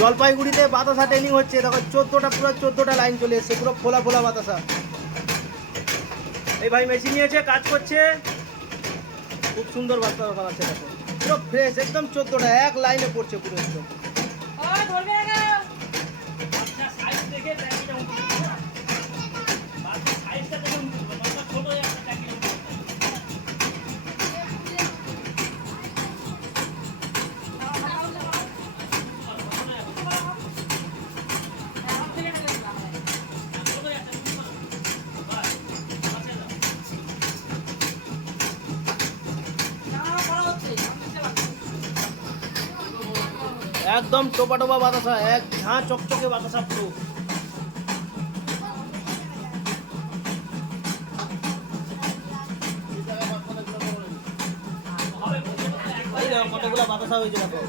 জলপাইগুড়িতে বাতাসা ট্রেনিং হচ্ছে, দেখো 14টা পুরো 14টা লাইন চলে এসছে, পুরো ফোলা ফোলা বাতাসা। এই ভাই মেশিন নিয়েছে, কাজ করছে, খুব সুন্দর বাতাসা বানাচ্ছে, দেখো পুরো ফ্রেশ একদম 14টা এক লাইনে পড়ছে পুরো একদম। একদম টোপা টোপা বাতাসা, এক ঝাঁ চকচকে বাতাসা পুরো। কতগুলো বাতাসা হয়েছে দেখো।